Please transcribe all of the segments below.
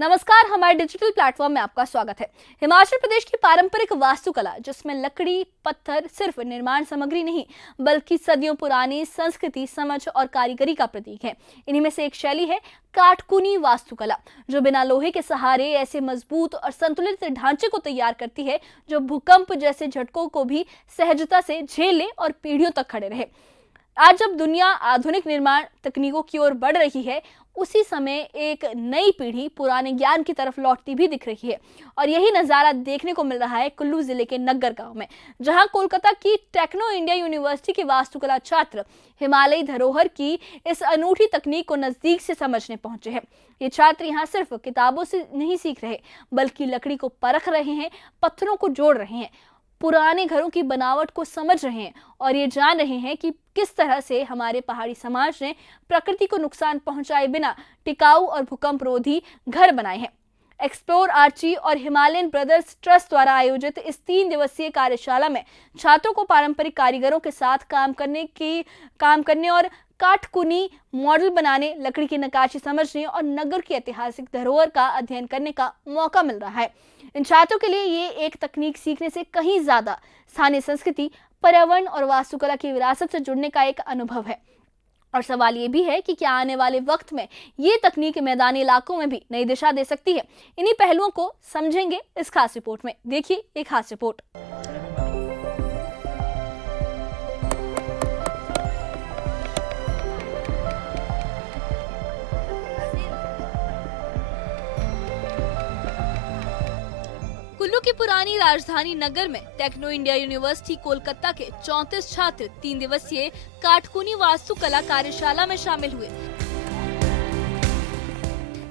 नमस्कार, हमारे digital platform में आपका स्वागत है। हिमाचल प्रदेश की पारंपरिक वास्तुकला, जिसमें लकड़ी, पत्थर सिर्फ निर्माण सामग्री नहीं बल्कि सदियों पुरानी संस्कृति, समझ और कारीगरी का प्रतीक है। इन्हीं में से एक शैली है काटकुनी वास्तुकला, जो बिना लोहे के सहारे ऐसे मजबूत और संतुलित ढांचे को तैयार करती है जो भूकंप जैसे झटकों को भी सहजता से झेल ले और पीढ़ियों तक खड़े रहे। आज जब दुनिया आधुनिक निर्माण तकनीकों की ओर बढ़ रही है, उसी समय एक नई पीढ़ी पुराने ज्ञान की तरफ लौटती भी दिख रही है। और यही नज़ारा देखने को मिल रहा है कुल्लू जिले के नग्गर गांव में, जहां कोलकाता की टेक्नो इंडिया यूनिवर्सिटी के वास्तुकला छात्र हिमालयी धरोहर की इस अनूठी तकनीक को नजदीक से समझने पहुंचे हैं। ये छात्र यहाँ सिर्फ किताबों से नहीं सीख रहे, बल्कि लकड़ी को परख रहे हैं, पत्थरों को जोड़ रहे हैं, पुराने घरों की बनावट को समझ रहे हैं और ये जान रहे हैं कि किस तरह से हमारे पहाड़ी समाज ने प्रकृति को नुकसान पहुंचाए बिना टिकाऊ और भूकंप रोधी घर बनाए हैं। एक्सप्लोर आर्ची और हिमालयन ब्रदर्स ट्रस्ट द्वारा आयोजित इस 3 दिवसीय कार्यशाला में छात्रों को पारंपरिक कारीगरों के साथ काम करने और काटकुनी मॉडल बनाने, लकड़ी की नक्काशी समझने और नगर की ऐतिहासिक धरोहर का अध्ययन करने का मौका मिल रहा है। इन छात्रों के लिए ये एक तकनीक सीखने से कहीं ज्यादा स्थानीय संस्कृति, पर्यावरण और वास्तुकला की विरासत से जुड़ने का एक अनुभव है। और सवाल ये भी है कि क्या आने वाले वक्त में ये तकनीक मैदानी इलाकों में भी नई दिशा दे सकती है। इन्हीं पहलुओं को समझेंगे इस खास रिपोर्ट में। देखिए एक खास रिपोर्ट। कुल्लू की पुरानी राजधानी नगर में टेक्नो इंडिया यूनिवर्सिटी कोलकाता के 34 छात्र 3 दिवसीय काटकुनी वास्तुकला कार्यशाला में शामिल हुए।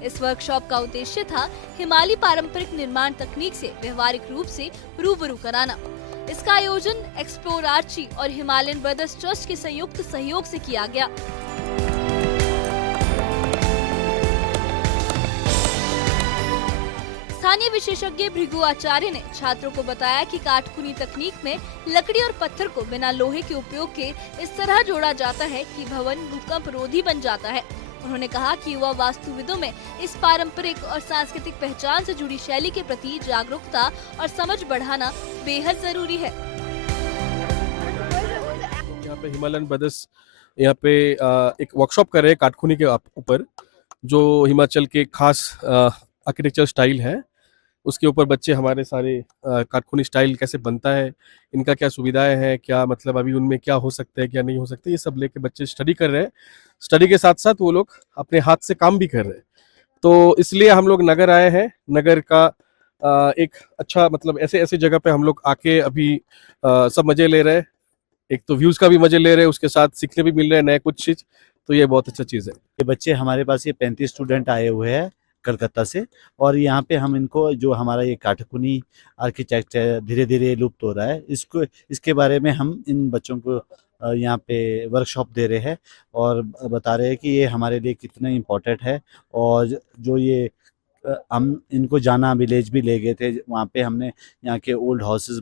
इस वर्कशॉप का उद्देश्य था हिमालयी पारंपरिक निर्माण तकनीक से व्यवहारिक रूप से रूबरू कराना। इसका आयोजन एक्सप्लोर आर्ची और हिमालयन ब्रदर्स ट्रस्ट के संयुक्त सहयोग से किया गया। स्थानीय विशेषज्ञ भृगु आचार्य ने छात्रों को बताया कि काटकुनी तकनीक में लकड़ी और पत्थर को बिना लोहे के उपयोग के इस तरह जोड़ा जाता है कि भवन भूकंप रोधी बन जाता है। उन्होंने कहा कि युवा वास्तुविदों में इस पारंपरिक और सांस्कृतिक पहचान से जुड़ी शैली के प्रति जागरूकता और समझ बढ़ाना बेहद जरूरी है। यहाँ पे हिमालयन ब्रदर्स यहाँ पे एक वर्कशॉप कर रहे हैं काटकुनी के ऊपर, जो हिमाचल के खास आर्किटेक्चर स्टाइल है। उसके ऊपर बच्चे हमारे सारे काटकुनी स्टाइल कैसे बनता है, इनका क्या सुविधाएं हैं, क्या मतलब अभी उनमें क्या हो सकता है, क्या नहीं हो सकता, ये सब लेके बच्चे स्टडी कर रहे हैं। स्टडी के साथ साथ वो लोग अपने हाथ से काम भी कर रहे हैं। तो इसलिए हम लोग नगर आए हैं। नगर का एक अच्छा मतलब ऐसे ऐसे जगह पे हम लोग आके अभी सब मजे ले रहे हैं। एक तो व्यूज का भी मजे ले रहे हैं, उसके साथ सीखने भी मिल रहे हैं नए कुछ चीज। तो ये बहुत अच्छा चीज है। ये बच्चे हमारे पास ये 35 स्टूडेंट आए हुए हैं कलकत्ता से, और यहाँ पे हम इनको जो हमारा ये काटकुनी आर्किटेक्चर धीरे धीरे लुप्त हो रहा है, इसके बारे में हम इन बच्चों को यहाँ पे वर्कशॉप दे रहे हैं और बता रहे हैं कि ये हमारे लिए कितना इम्पोर्टेंट है। और जो ये हम इनको जाना विलेज भी ले गए थे, वहाँ पे हमने यहाँ के ओल्ड हाउसेस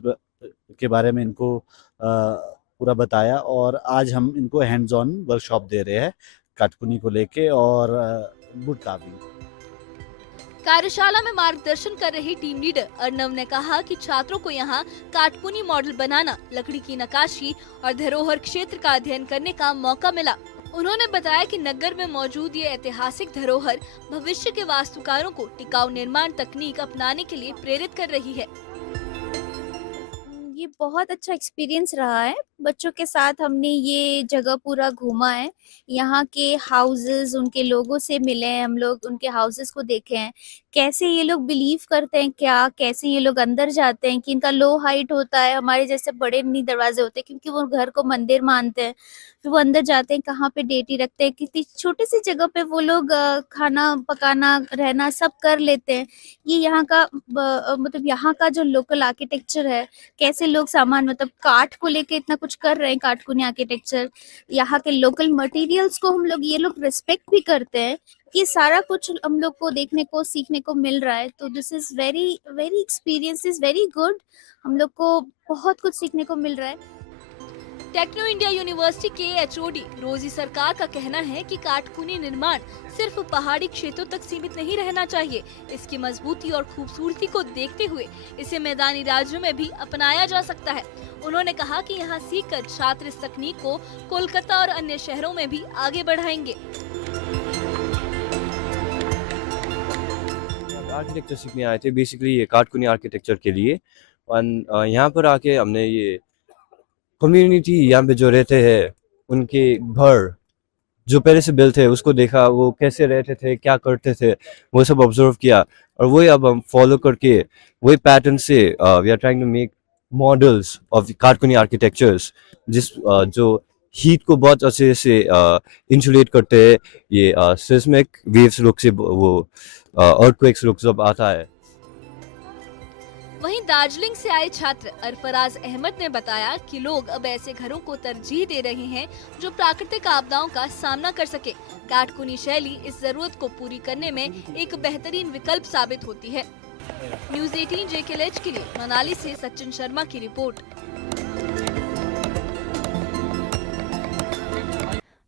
के बारे में इनको पूरा बताया, और आज हम इनको हैंड्स ऑन वर्कशॉप दे रहे हैं काटकुनी को लेके और वुड कार्विंग। कार्यशाला में मार्गदर्शन कर रही टीम लीडर अर्नव ने कहा कि छात्रों को यहाँ काटकुनी मॉडल बनाना, लकड़ी की नक्काशी और धरोहर क्षेत्र का अध्ययन करने का मौका मिला। उन्होंने बताया कि नगर में मौजूद ये ऐतिहासिक धरोहर भविष्य के वास्तुकारों को टिकाऊ निर्माण तकनीक अपनाने के लिए प्रेरित कर रही है। ये बहुत अच्छा एक्सपीरियंस रहा है। बच्चों के साथ हमने ये जगह पूरा घूमा है, यहाँ के हाउसेस, उनके लोगों से मिले हैं हम लोग, उनके हाउसेस को देखे हैं, कैसे ये लोग बिलीव करते हैं, क्या कैसे ये लोग अंदर जाते हैं कि इनका लो हाइट होता है, हमारे जैसे बड़े नहीं दरवाजे होते क्योंकि वो घर को मंदिर मानते हैं। फिर वो अंदर जाते हैं, कहाँ पे डेटी रखते हैं, कितनी छोटी सी जगह पे वो लोग खाना पकाना, रहना सब कर लेते हैं। ये यहाँ का मतलब यहाँ का जो लोकल आर्किटेक्चर है, कैसे लोग सामान मतलब काठ को लेके इतना कुछ कर रहे हैं, काटकुनी आर्किटेक्चर, यहाँ के लोकल मटेरियल्स को हम लोग ये लोग रिस्पेक्ट भी करते हैं, कि सारा कुछ हम लोग को देखने को सीखने को मिल रहा है। तो this is very very experience is very good, हम लोग को बहुत कुछ सीखने को मिल रहा है। टेक्नो इंडिया यूनिवर्सिटी के एचओडी रोजी सरकार का कहना है कि काटकुनी निर्माण सिर्फ पहाड़ी क्षेत्रों तक सीमित नहीं रहना चाहिए। इसकी मजबूती और खूबसूरती को देखते हुए इसे मैदानी राज्यों में भी अपनाया जा सकता है। उन्होंने कहा कि यहाँ सीखकर छात्र इस तकनीक को कोलकाता और अन्य शहरों में भी आगे बढ़ाएंगे। आर्किटेक्चर सीखने आए थे, बेसिकली ये काटकुनी आर्किटेक्चर के लिए। और यहाँ पर आके हमने ये कम्युनिटी यहाँ पे जो रहते हैं उनके घर जो पहले से बिल्ट है उसको देखा, वो कैसे रहते थे, क्या करते थे, वो सब ऑब्जर्व किया और वही अब हम फॉलो करके वही पैटर्न से we are trying to make models of काटकुनी आर्किटेक्चर्स जो हीट को बहुत अच्छे से इंसुलेट करते हैं। ये सिस्मिक वेव्स रुख से वो अर्थक्वेक्स रुख जब आता है। वहीं दार्जिलिंग से आए छात्र अरफराज अहमद ने बताया कि लोग अब ऐसे घरों को तरजीह दे रहे हैं जो प्राकृतिक आपदाओं का सामना कर सके। काटकुनी शैली इस जरूरत को पूरी करने में एक बेहतरीन विकल्प साबित होती है। न्यूज़ 18 JKLH के लिए मनाली से सचिन शर्मा की रिपोर्ट।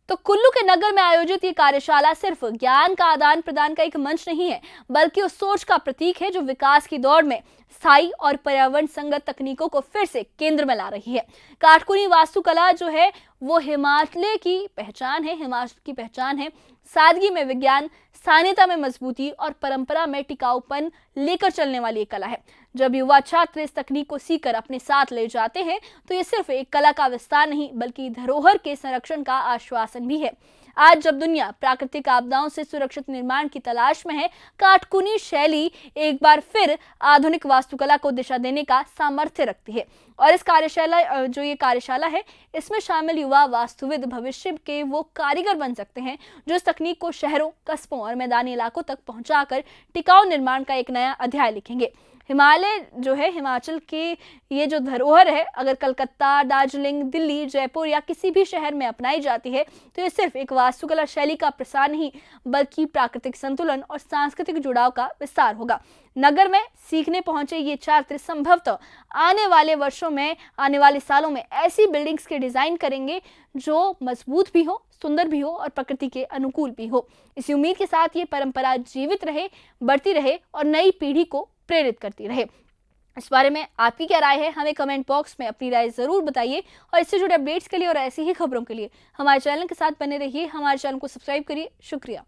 तो कुल्लू के नगर में आयोजित ये कार्यशाला सिर्फ ज्ञान का आदान प्रदान का एक मंच नहीं है, बल्कि उस सोच का प्रतीक है जो विकास की दौड़ में स्थायी और पर्यावरण संगत तकनीकों को फिर से केंद्र में ला रही है। काटकुनी वास्तुकला जो है वो हिमाचल की पहचान है। सादगी में विज्ञान, स्थानीयता में मजबूती और परंपरा में टिकाऊपन लेकर चलने वाली एक कला है। जब युवा छात्र इस तकनीक को सीखकर अपने साथ ले जाते हैं तो ये सिर्फ एक कला का विस्तार नहीं बल्कि धरोहर के संरक्षण का आश्वासन भी है। आज जब दुनिया प्राकृतिक आपदाओं से सुरक्षित निर्माण की तलाश में है, काटकुनी शैली एक बार फिर आधुनिक वास्तुकला को दिशा देने का सामर्थ्य रखती है। और इस कार्यशाला है, इसमें शामिल युवा वास्तुविद भविष्य के वो कारीगर बन सकते हैं जो इस तकनीक को शहरों, कस्बों और मैदानी इलाकों तक पहुंचाकर टिकाऊ निर्माण का एक नया अध्याय लिखेंगे। हिमाचल के ये जो धरोहर है, अगर कलकत्ता, दार्जिलिंग, दिल्ली, जयपुर या किसी भी शहर में अपनाई जाती है तो ये सिर्फ एक वास्तुकला शैली का प्रसार नहीं बल्कि प्राकृतिक संतुलन और सांस्कृतिक जुड़ाव का विस्तार होगा। नगर में सीखने पहुंचे ये छात्र संभवतः आने वाले सालों में ऐसी बिल्डिंग्स के डिजाइन करेंगे जो मजबूत भी हो, सुंदर भी हो और प्रकृति के अनुकूल भी हो। इसी उम्मीद के साथ ये परंपरा जीवित रहे, बढ़ती रहे और नई पीढ़ी को प्रेरित करती रहे। इस बारे में आपकी क्या राय है, हमें कमेंट बॉक्स में अपनी राय जरूर बताइए। और इससे जुड़े अपडेट्स के लिए और ऐसी ही खबरों के लिए हमारे चैनल के साथ बने रहिए। हमारे चैनल को सब्सक्राइब करिए। शुक्रिया।